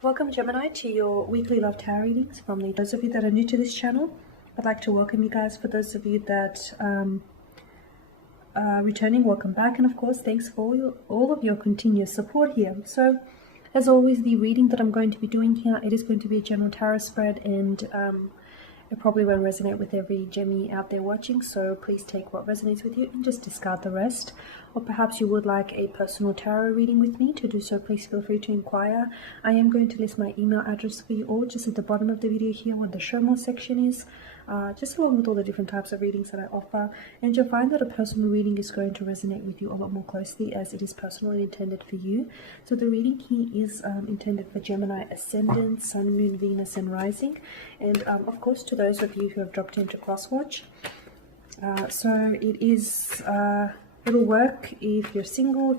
Welcome, Gemini, to your weekly love tarot readings from me. Those of you that are new to this channel, I'd like to welcome you guys. For those of you that are returning, welcome back. And of course, thanks for all of your continuous support here. So, as always, the reading that I'm going to be doing here, it is going to be a general tarot spread, and it probably won't resonate with every Gemini out there watching, so please take what resonates with you and just discard the rest. Or perhaps you would like a personal tarot reading with me. To do so, please feel free to inquire. I am going to list my email address for you all just at the bottom of the video here where the show more section is, just along with all the different types of readings that I offer. And you'll find that a personal reading is going to resonate with you a lot more closely, as it is personally intended for you. So the reading here is intended for Gemini ascendant, Sun, Moon, Venus and Rising. And of course, to those of you who have dropped into Crosswatch. So it is... it'll work if you're single,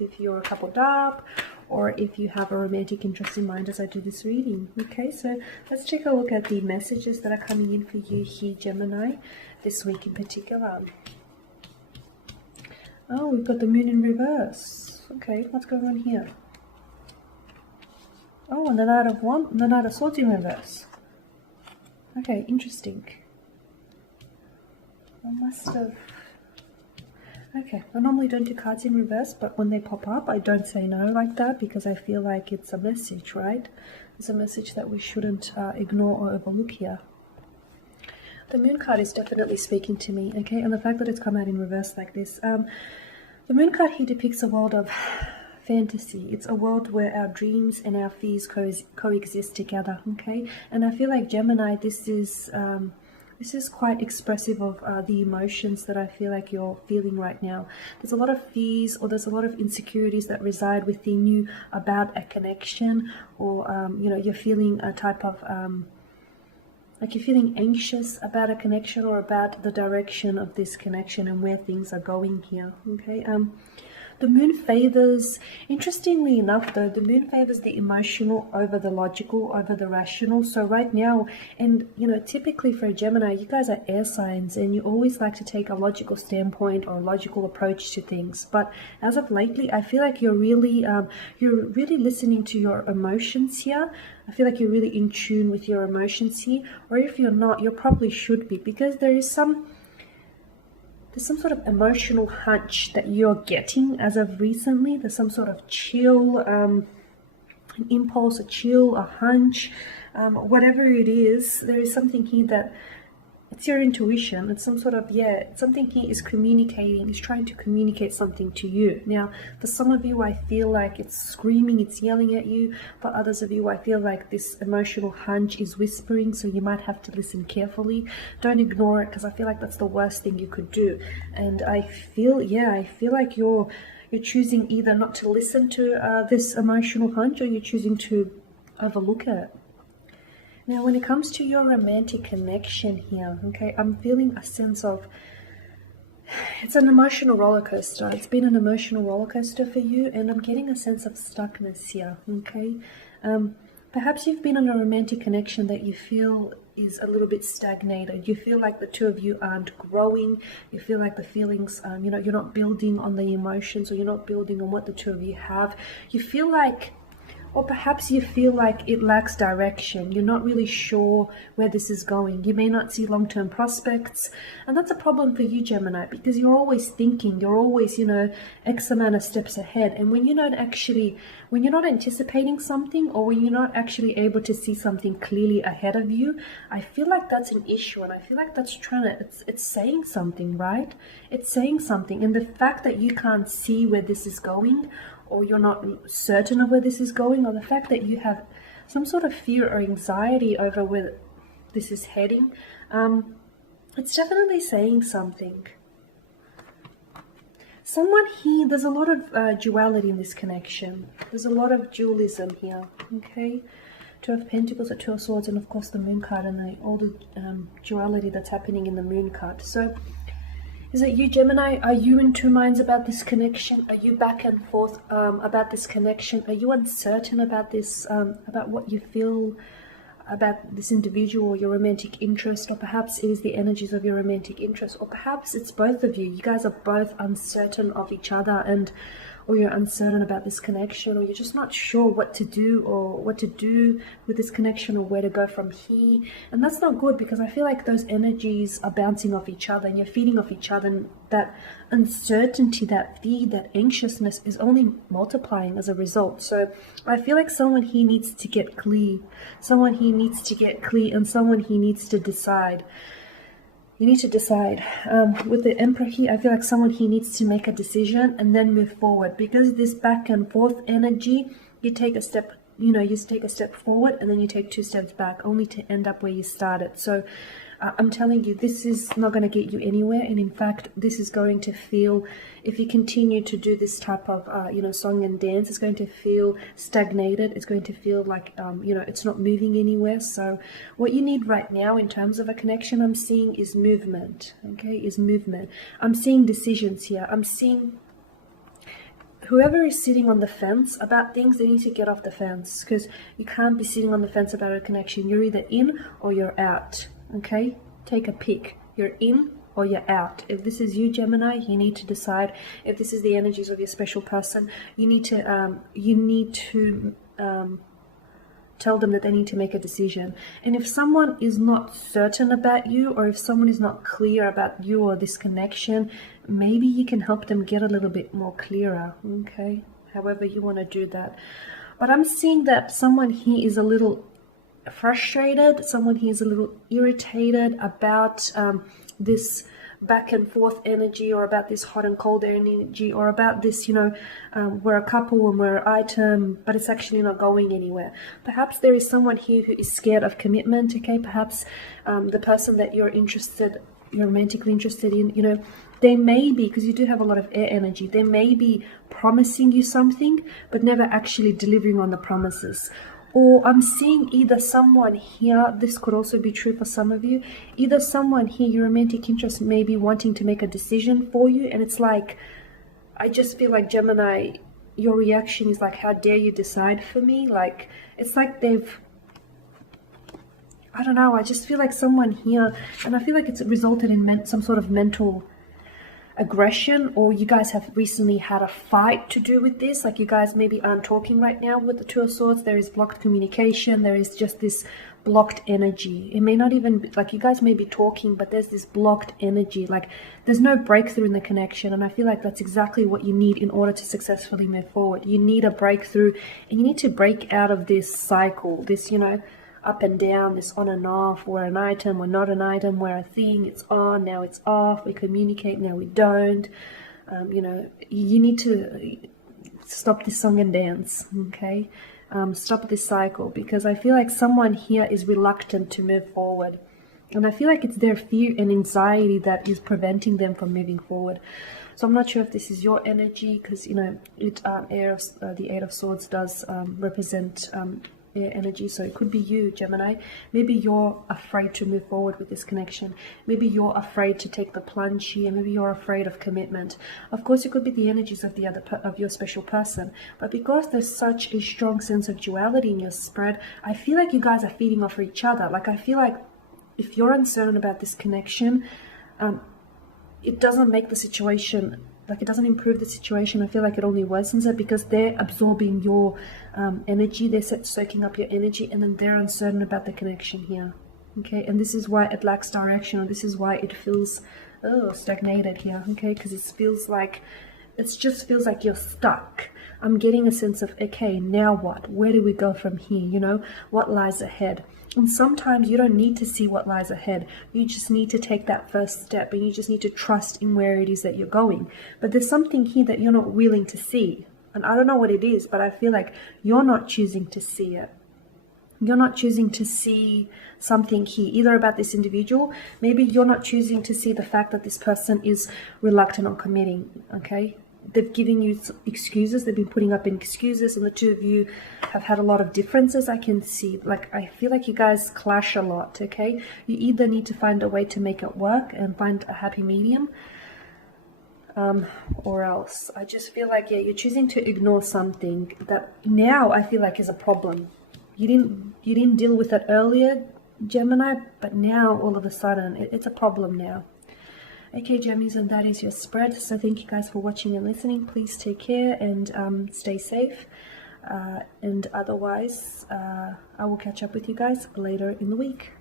if you're coupled up, or if you have a romantic interest in mind as I do this reading. Okay, so let's take a look at the messages that are coming in for you here, Gemini, this week in particular. Oh, we've got the moon in reverse. Okay, what's going on here? Oh, and the Knight of Swords in reverse. Okay, interesting. I must have... Okay, I normally don't do cards in reverse, but when they pop up, I don't say no like that, because I feel like it's a message, right? It's a message that we shouldn't ignore or overlook here. The Moon card is definitely speaking to me, okay? And the fact that it's come out in reverse like this. The Moon card here depicts a world of fantasy. It's a world where our dreams and our fears coexist together, okay? And I feel like, Gemini, this is quite expressive of the emotions that I feel like you're feeling right now. There's a lot of fears, or there's a lot of insecurities that reside within you about a connection, or you're feeling a type of like you're feeling anxious about a connection, or about the direction of this connection and where things are going here. Okay. The moon favors, interestingly enough though, the moon favors the emotional over the logical, over the rational. So right now, and typically for a Gemini, you guys are air signs and you always like to take a logical standpoint or a logical approach to things. But as of lately, I feel like you're really listening to your emotions here. I feel like you're really in tune with your emotions here. Or if you're not, you probably should be, because there's some sort of emotional hunch that you're getting as of recently. There's some sort of chill, an impulse, a chill, a hunch, whatever it is. There is something here that it's your intuition. It's some sort of, something here is communicating, is trying to communicate something to you. Now, for some of you, I feel like it's screaming, it's yelling at you. For others of you, I feel like this emotional hunch is whispering, so you might have to listen carefully. Don't ignore it, because I feel like that's the worst thing you could do. And I feel like you're choosing either not to listen to this emotional hunch, or you're choosing to overlook it. Now, when it comes to your romantic connection here, okay, I'm feeling a sense of, it's an emotional roller coaster. It's been an emotional roller coaster for you, and I'm getting a sense of stuckness here, okay? Perhaps you've been in a romantic connection that you feel is a little bit stagnated. You feel like the two of you aren't growing. You feel like the feelings, you're not building on the emotions, or you're not building on what the two of you have. You feel like, or perhaps you feel like it lacks direction. You're not really sure where this is going. You may not see long-term prospects. And that's a problem for you, Gemini, because you're always thinking, you're always, X amount of steps ahead. And when you're not anticipating something, or when you're not actually able to see something clearly ahead of you, I feel like that's an issue. And I feel like that's it's saying something, right? It's saying something. And the fact that you can't see where this is going, or you're not certain of where this is going, or the fact that you have some sort of fear or anxiety over where this is heading, it's definitely saying something. Someone here, there's a lot of duality in this connection. There's a lot of dualism here, okay? Two of Pentacles, a Two of Swords, and of course the Moon card, and all the duality that's happening in the Moon card. So, is it you, Gemini? Are you in two minds about this connection? Are you back and forth about this connection? Are you uncertain about this, about what you feel about this individual or your romantic interest? Or perhaps it is the energies of your romantic interest, or perhaps it's both of you. You guys are both uncertain of each other, and or you're uncertain about this connection, or you're just not sure what to do or what to do with this connection or where to go from here. And that's not good, because I feel like those energies are bouncing off each other and you're feeding off each other, and that uncertainty, that fear, that anxiousness is only multiplying as a result. So I feel like someone here needs to get clear. Someone here needs to get clear, and someone here needs to decide. You need to decide. With the Emperor here, I feel like someone here needs to make a decision and then move forward, because this back and forth energy, you take a step, you take a step forward and then you take 2 steps back, only to end up where you started. So I'm telling you, this is not going to get you anywhere. And in fact, this is going to feel, if you continue to do this type of, song and dance, it's going to feel stagnated. It's going to feel like, it's not moving anywhere. So what you need right now in terms of a connection, I'm seeing is movement, okay, is movement. I'm seeing decisions here. I'm seeing whoever is sitting on the fence about things, they need to get off the fence, because you can't be sitting on the fence about a connection. You're either in or you're out. Okay, take a pick. You're in or you're out. If this is you, Gemini, you need to decide. If this is the energies of your special person, you need to tell them that they need to make a decision. And if someone is not certain about you, or if someone is not clear about you or this connection, maybe you can help them get a little bit more clearer. Okay, however you want to do that. But I'm seeing that someone here is a little frustrated, someone here is a little irritated about this back and forth energy, or about this hot and cold energy, or about this, we're a couple and we're an item, but it's actually not going anywhere. Perhaps there is someone here who is scared of commitment, okay? Perhaps the person that you're romantically interested in, they may be, because you do have a lot of air energy, they may be promising you something, but never actually delivering on the promises. Or I'm seeing either someone here, this could also be true for some of you, either someone here, your romantic interest may be wanting to make a decision for you, and it's like, I just feel like, Gemini, your reaction is like, how dare you decide for me? Like, it's like I don't know, I just feel like someone here, and I feel like it's resulted in some sort of mental aggression, or you guys have recently had a fight to do with this. Like, you guys maybe aren't talking right now with the Two of Swords. There is blocked communication. There is just this blocked energy. It may not even be, like, you guys may be talking, but there's this blocked energy. Like, there's no breakthrough in the connection, and I feel like that's exactly what you need in order to successfully move forward. You need a breakthrough, and you need to break out of this cycle, this, up and down, this on and off. We're an item, we're not an item, we're a thing, it's on, now it's off, we communicate, now we don't. You need to stop this song and dance, okay? Stop this cycle, because I feel like someone here is reluctant to move forward. And I feel like it's their fear and anxiety that is preventing them from moving forward. So I'm not sure if this is your energy, because, the Eight of Swords does represent air energy, so it could be you, Gemini. Maybe you're afraid to move forward with this connection. Maybe you're afraid to take the plunge here. Maybe you're afraid of commitment. Of course, it could be the energies of of your special person, but because there's such a strong sense of duality in your spread, I feel like you guys are feeding off each other. Like, I feel like if you're uncertain about this connection, it doesn't make the situation, like, it doesn't improve the situation. I feel like it only worsens it, because they're absorbing your energy, they're soaking up your energy, and then they're uncertain about the connection here. Okay, and this is why it lacks direction, or this is why it feels stagnated here. Okay, because it just feels like you're stuck. I'm getting a sense of, okay, now what? Where do we go from here? What lies ahead? And sometimes you don't need to see what lies ahead. You just need to take that first step, and you just need to trust in where it is that you're going. But there's something here that you're not willing to see. And I don't know what it is, but I feel like you're not choosing to see it. You're not choosing to see something here, either about this individual. Maybe you're not choosing to see the fact that this person is reluctant on committing, okay? They've given you excuses. They've been putting up excuses, and the two of you have had a lot of differences. I can see, like, I feel like you guys clash a lot, okay? You either need to find a way to make it work and find a happy medium, or else. I just feel like, you're choosing to ignore something that now I feel like is a problem. You didn't deal with it earlier, Gemini, but now all of a sudden it's a problem now. Okay, Gemmies, and that is your spread. So thank you guys for watching and listening. Please take care and stay safe. And otherwise, I will catch up with you guys later in the week.